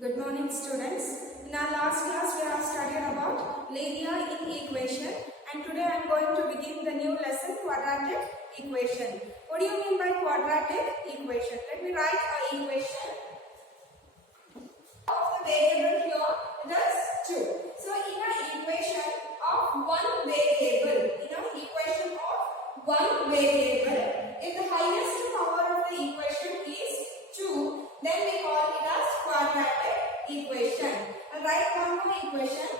Good morning, students. In our last class, we have studied about linear in equation, and today I am going to begin the new lesson, quadratic equation. What do you mean by quadratic equation? Let me write an equation of the variable here. It is 2. So, in an equation of one variable, if the highest power of the equation is 2, then we call it as quadratic equation. I'll write one more equation.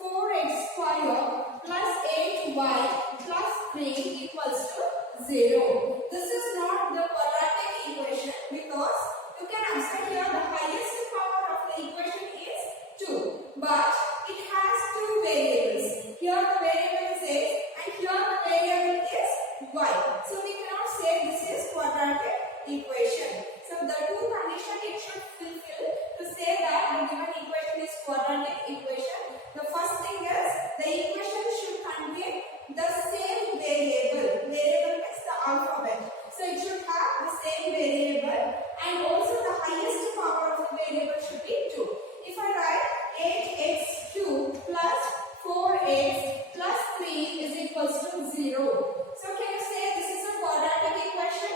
4x square plus 8y plus 3 equals to 0. This is not the quadratic equation because you can observe here the highest power of the equation is 2. But it has two variables. Here the variable is x and here the variable is y. So we cannot say this is quadratic equation. So the two conditions it should fulfill to say that the given equation is quadratic equation. The first thing is the equation should contain the same variable. Variable is the alphabet. So it should have the same variable and also the highest power of the variable should be 2. If I write 8x cubed plus 4x plus 3 is equals to 0. So can you say this is a quadratic equation?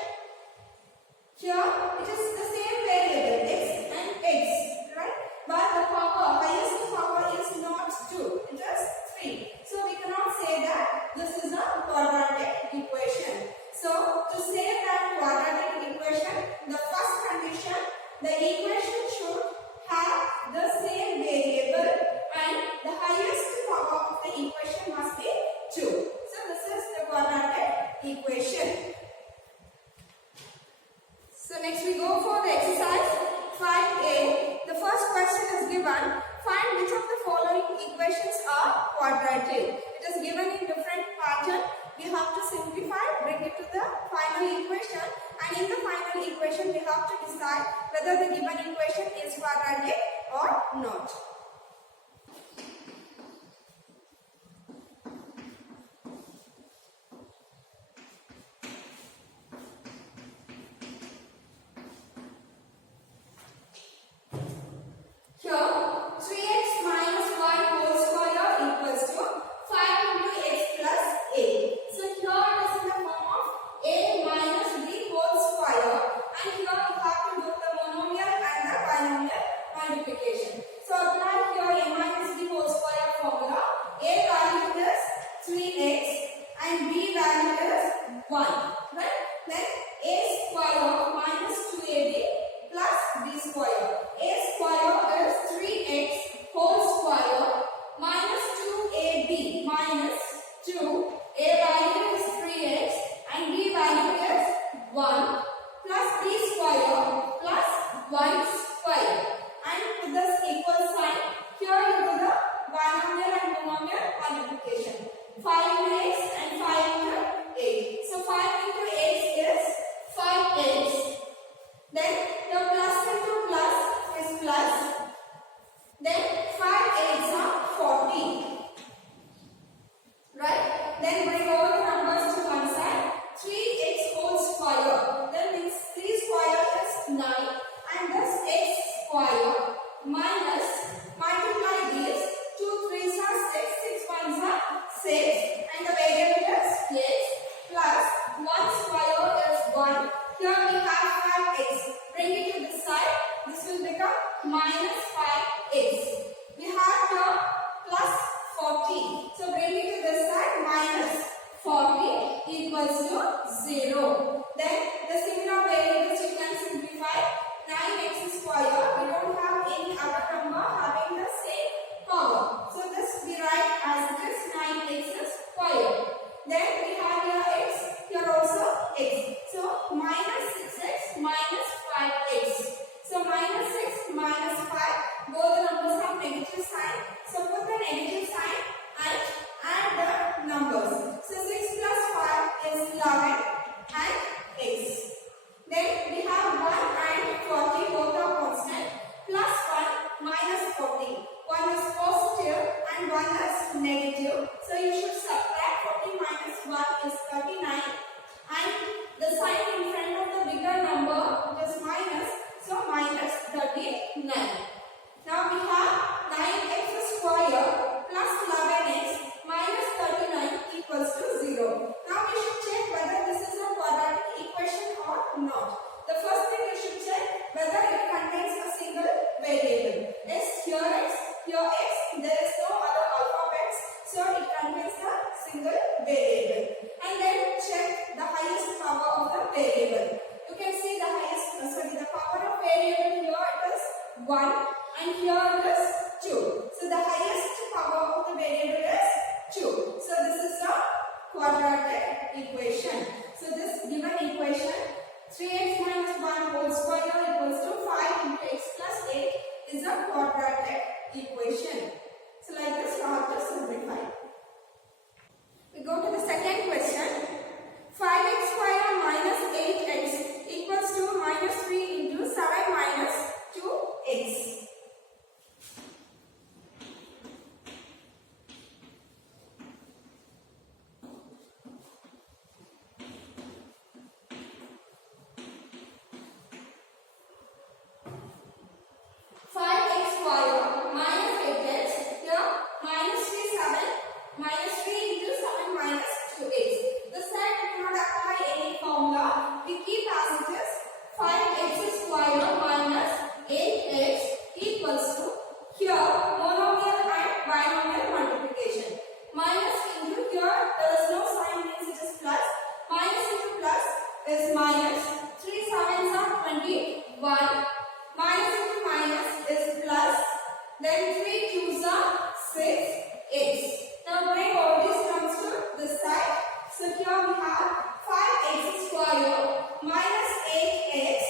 Here it is the same variable x and x, right? But the highest power is not 2, it is 3. So we cannot say that this is a quadratic equation. So to say that quadratic equation, the first condition, the equation should have the same variable and the highest power of the equation must be 2. So this is the quadratic equation. So next we go for the exercise 5a. The first question is given. Find which of the following equations are quadratic. It is given in different pattern. We have to simplify, bring it to the final equation, and in the final equation we have to decide whether the given equation is quadratic or not. and here it is 2. So the highest power of the variable is 2. So this is a quadratic equation. So this given equation 3x minus 1 whole square equals to 5 into x plus 8 is a quadratic equation. So like this you have to simplify. We go to the second question. 5x square minus 8x equals to minus 3 into 7 minus 2x. Is minus 3 sevens are 21, minus into minus is plus, then 3 cubes are 6x. Now bring all these terms to this side. So here we have 5x square minus 8x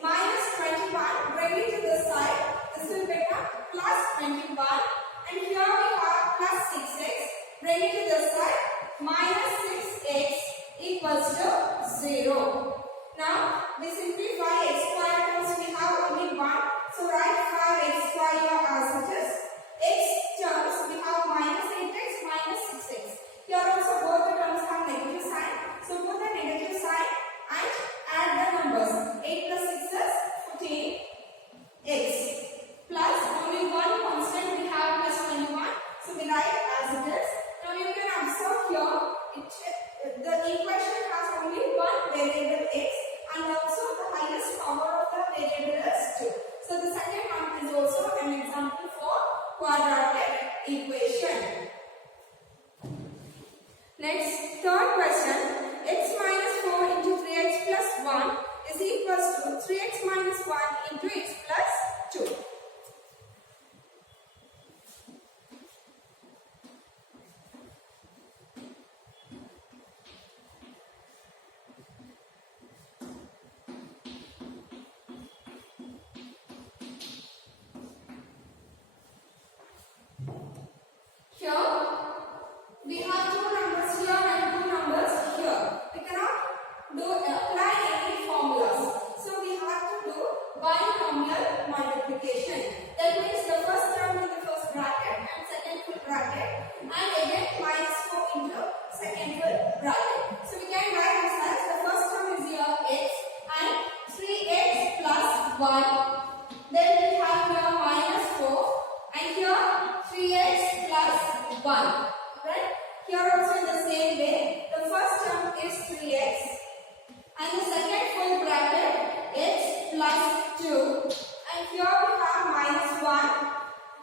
minus 21. Bring it to this side. This will become plus 21. And here we have plus 6x. Bring it to this side. Minus 6x equals to 0. Now we simplify x square terms, we have only 1. So write 5x square as it is. X terms we have minus 8x minus 6x. Here also both the terms have negative sign. So put the negative sign and add the numbers. 8 plus 6 is 14x. Plus only one constant we have plus 21. So we write as it is. Now you can observe here the equation has only one variable x and also the highest power of the variable is 2. So the second one is also an example for quadratic equation. Next, third question. X minus 4 into 3x plus 1 is equals to 3x minus 1 into x plus 2. We have two numbers here and two numbers here. We cannot apply any formulas. So we have to do binomial multiplication. That means the first term in the first bracket and second full bracket, and again minus 4 into second full bracket. So we can write this as the first term is here x and 3x plus 1. Then we have here minus 4 and here 3x plus 1. Right? Here also in the same way, the first term is 3x and the second full bracket x plus 2, and here we have minus 1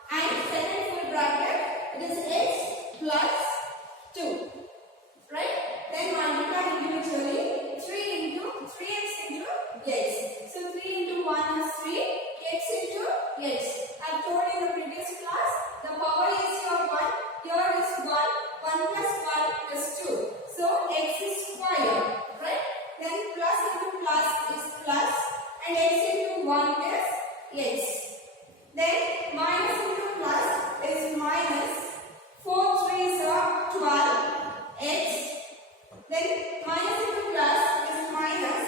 and second full bracket it is x plus 2. Right? Then multiply individually 3 into 3x into x. So 3 into 1 is 3, x into x. I have told in the previous class the power is here 1. Here is 1, 1 plus 1 is 2. So x is square, right? Then plus into plus is plus and x into 1 is x. Then minus into plus is minus. 4 3s are 12 x. Then minus into plus is minus.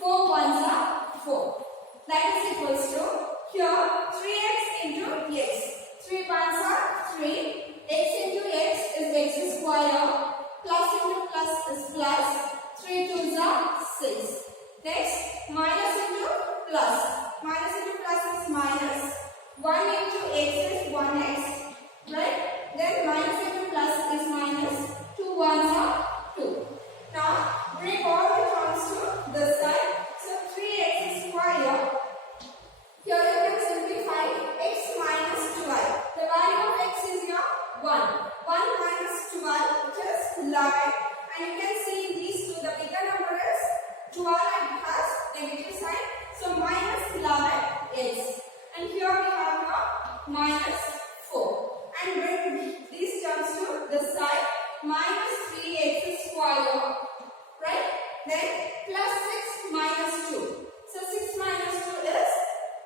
4 1s are 4. That is equals to here 3x into x. 3 1s are 3. X into x is x square, plus into plus is plus, 3 2s are 6. Next, minus into plus is minus, 1 into x is 1x, right? Then minus into plus is minus, 2 1s are 2. Now, bring all the terms to this side. So 3x square, here you can simplify x minus 12. The value of x is here 1. 1 minus 12 which is 11, and you can see in these two the bigger number is 12 and it has negative sign, so minus 11x. And here we have minus 4. And bring these terms to the side. Minus 3x square. Right? Then plus 6 minus 2. So 6 minus 2 is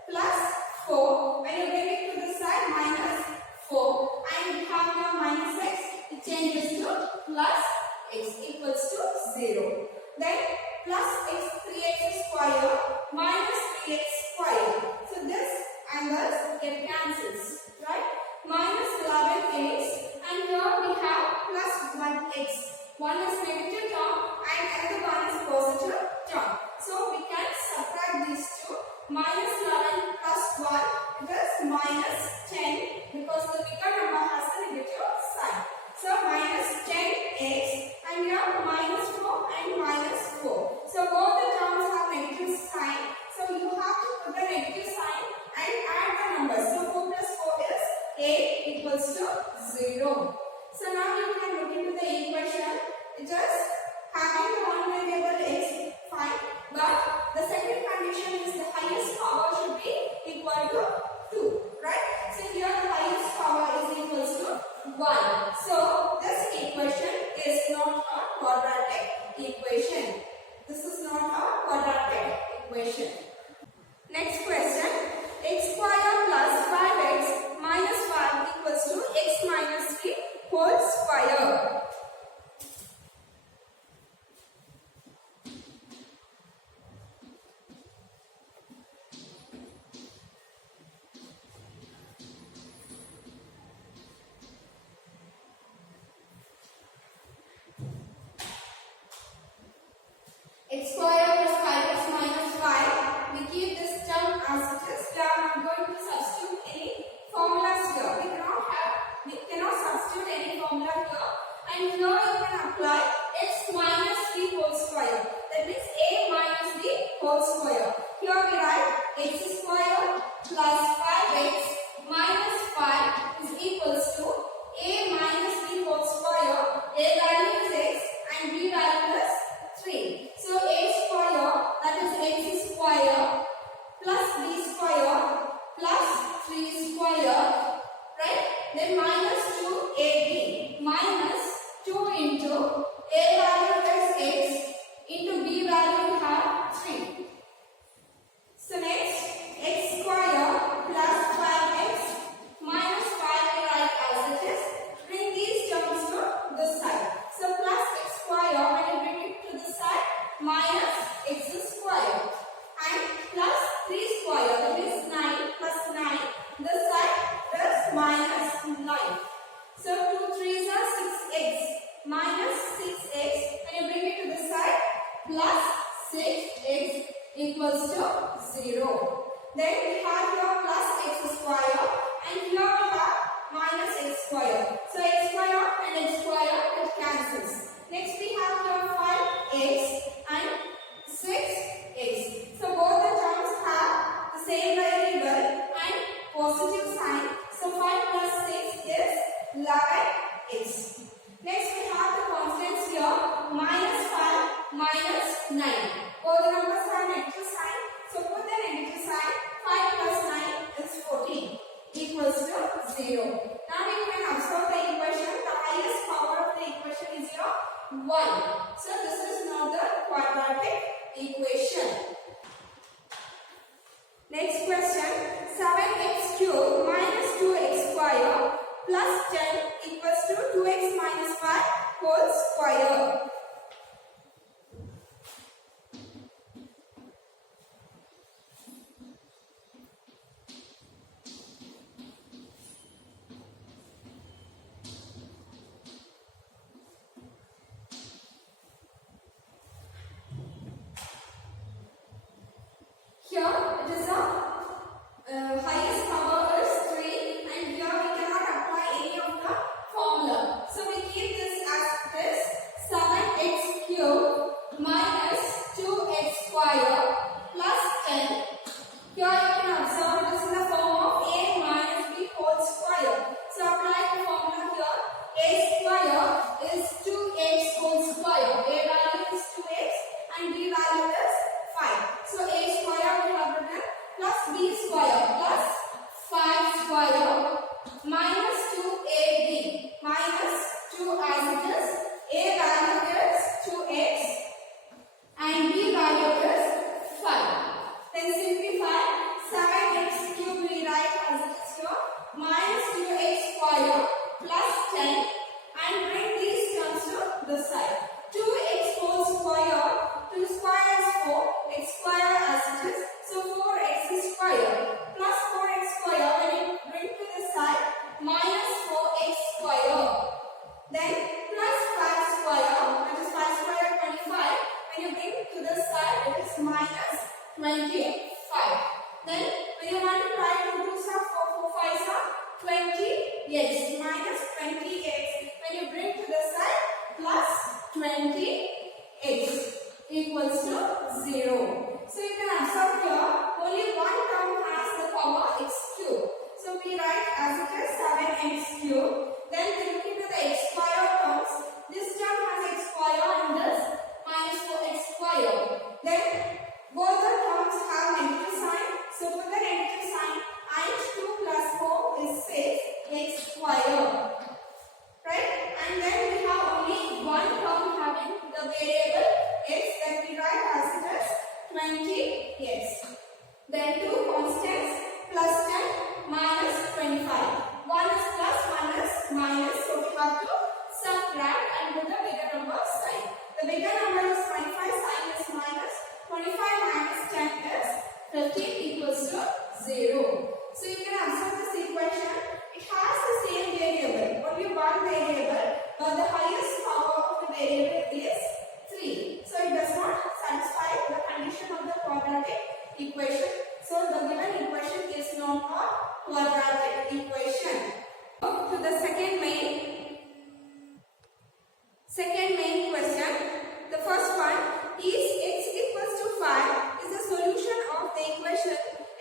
plus 4. When you bring it to the side, minus 4. And you have your minus x. It changes to plus x equals to 0. Then plus x 3x square minus 3x square. So this angles get cancels. Right? Minus 11x. And here we have plus 1x. One is negative term and another one is positive term. So we can subtract these two. Minus 11 plus 1 it is minus 10 because the bigger number has a negative sign. So minus 10x and here minus 4 and minus 4. So both the terms have negative sign. So you have to put the negative sign and add the numbers. So 4 plus 4 is 8 equals to 0. So now you can look into the equation. Just having the one variable x, fine. But the second condition is the highest power should be equal to 2. Right? So here the highest power is equals to 1. So this equation is not a quadratic equation. This is not a quadratic equation. Next question. X square plus 5x minus 5 equals to x minus 3 whole square. X square plus 5x minus 5. We keep this term as it is. Now I'm going to substitute any formulas here. We cannot substitute any formula here. And here you can apply x minus 3 whole square. That means a minus b whole square. Here we write x square plus 5x minus 5 is equals to a minus b whole square. A value is x and b value is 3. So a square, that is x square plus b square plus 3 square, right? Then minus 2ab minus 2 into a value is x into b value we have 3. So next x square plus 5x minus 5 we write as it is. Bring these terms to the side. So plus x square when you bring it to the side minus x square and plus 3 square that is 9 plus 9. This side is minus 9. So 2 3s are 6x minus 6x when you bring it to the side plus 6x equals to 0. Then we have here plus x square and here we have minus x square. So x square and x square it cancels. Next we have here 5x and 6x. So both the terms have the same variable and positive sign. So 5 plus 6 is 11x. Next we have the constants here minus 5 minus 9. Both the numbers have negative sign. So put the negative sign. 5 plus 9 is 14 equals to 0. Now we can observe the equation. The highest power of the equation is your 1. So this is not the quadratic equation. Next question. 7x cubed minus 2x square plus 10 equals to 2x minus 5 whole square. Here it is a highest power is 3 and here we cannot apply any of the formula. So we keep this as this 7x cubed minus 2x square plus 10. Here you can observe it is in the form of a minus b whole square. So apply the formula here. A square is 2x whole square. A value is 2x and b value is 5. So a square we have written plus b square plus 5 square x minus 20x. When you bring to the side, plus 20x equals to 0. So you can observe here, only one term has the power x cube. So we write as it is 7x cube. Then we look into the x square terms. This term has x square and this minus 4x square. Then both the terms have negative sign. So put the negative sign. And 2 plus 4 is 6x square. Right? And then we have only one term having the variable x, that we write as it is 20x. Then two constants, plus 10 minus 25. One is plus, one is minus. So we have to subtract and put the bigger number sign. The bigger number is 25, sign is minus. 25 minus 10 is 15 equals to 0. So you can observe this equation. It has the same variable, only one variable, but the highest power of the variable is 3. So it does not satisfy the condition of the quadratic equation. So the given equation is not a quadratic equation. To the second main question. The first one is x equals to 5 is the solution of the equation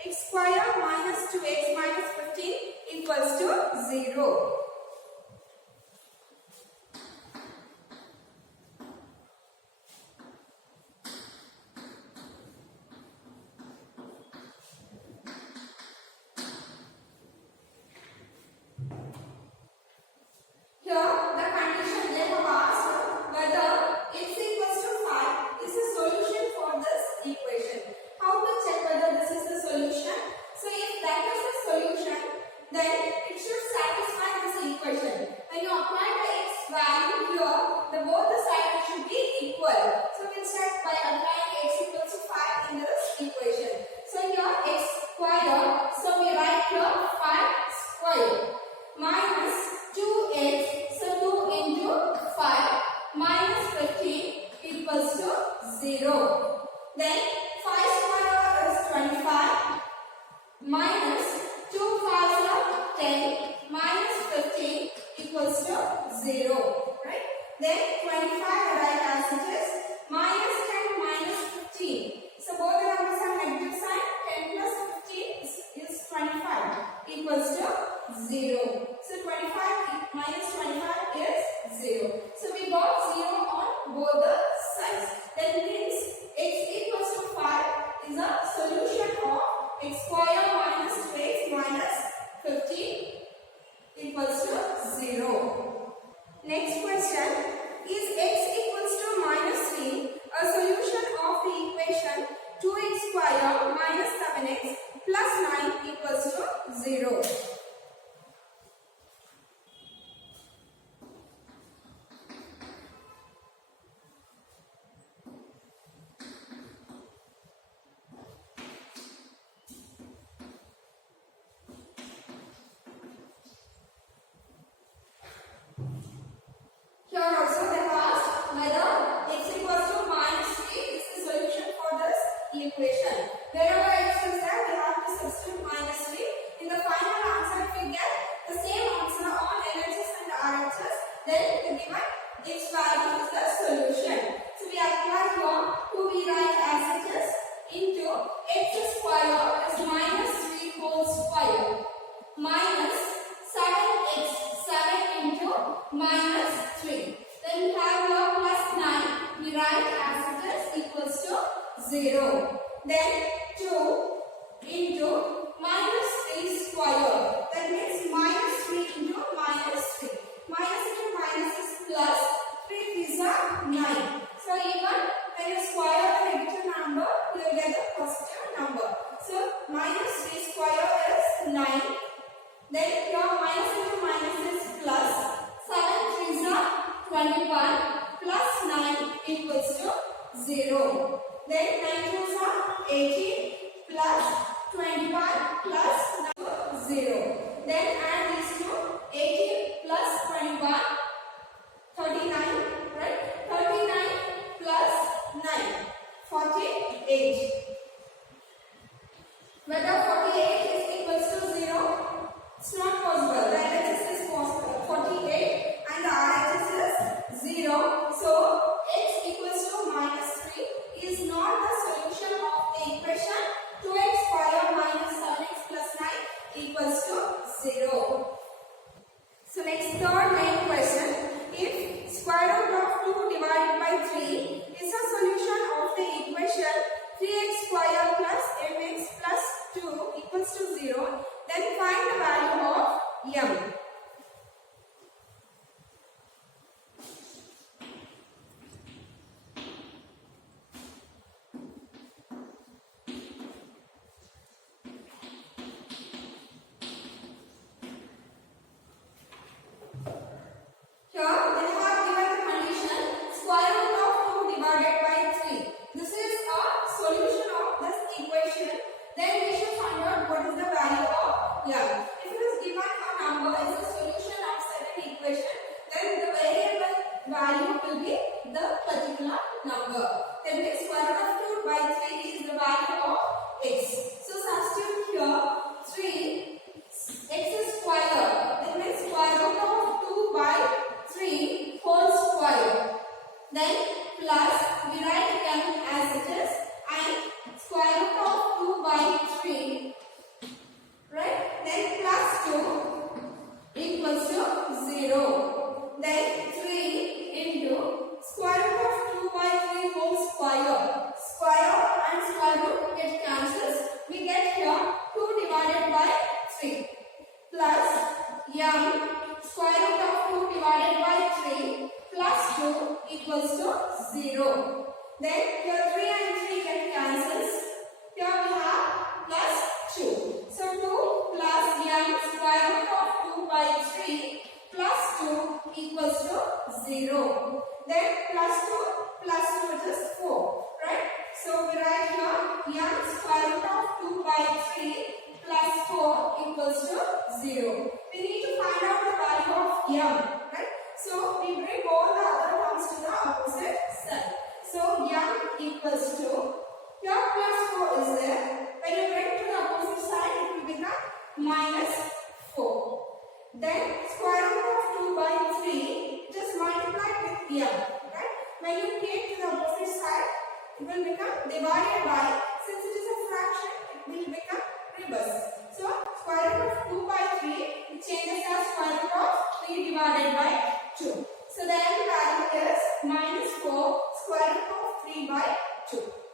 x square minus 2x minus 15 equals to 0. Next question is x equals to minus 3 a solution of the equation 2x square minus 7x plus 9 equals to 0. Here also they have asked whether x equals to minus 3 is the solution for this equation. Wherever x is there, we have to substitute minus 3. In the final answer, if we get the same answer on LHS and RHS, then the given x value is the solution. So we apply here to rewrite as it is into x square is minus 3 whole square minus 7x 7 into minus 3. Then we have here plus 9. We write as it is equals to 0. Then 2 into minus 3 square. That means minus 3 into minus 3. Minus into minus is plus. 3 threes are 9. So even when you square the negative number, you will get the positive number. So minus 3 square is 9. Then your minus into minus is plus. 7 threes are 21 plus 9 equals to 0. Then 9 twos are 18 plus 21 plus 0. Then add these two. 18 plus 21, 39, right? 39 plus 9, 48. Whether 48 is equals to 0, it's not possible. The LHS is m. Here they have given the condition square root of 2 divided by 3. This is a solution of this equation. Then we should find out what is the value of m. If it is given a number is a solution of certain equation, then the variable value will be the particular number. Then the square root of 2 by 3 is the value of x. So substitute here 3 x square. That means square root of 2 by 3 whole square. Then plus we write m as it is and square root of 2 by 3. Right? Then plus 2 equals to 0. Then 3 into square root of 2 by 3 whole square. Square and square root get cancels. We get here 2 divided by 3 plus m square root of 2 divided by 3 plus 2 equals to 0. Then here 3 and 3 get cancels. Here we have plus 2. So 2 plus m square root of 2 by 3 plus 2 equals to 0. Then plus 2 which is 4. Right? So we write here m square root of 2 by 3 plus 4 equals to 0. We need to find out the value of m. Right? So we bring all the other terms to the opposite side. So m equals to here plus 4 is there. When you bring to the opposite side, it will become minus 4. Then square root of 2 by 3 just multiplied with m. Right? When you take to the opposite side, it will become divided by. Since it is a fraction, it will become reverse. So square root of 2 by 3 it changes as square root of 3 divided by 2. So then the value is minus 4 square root of 3 by 2.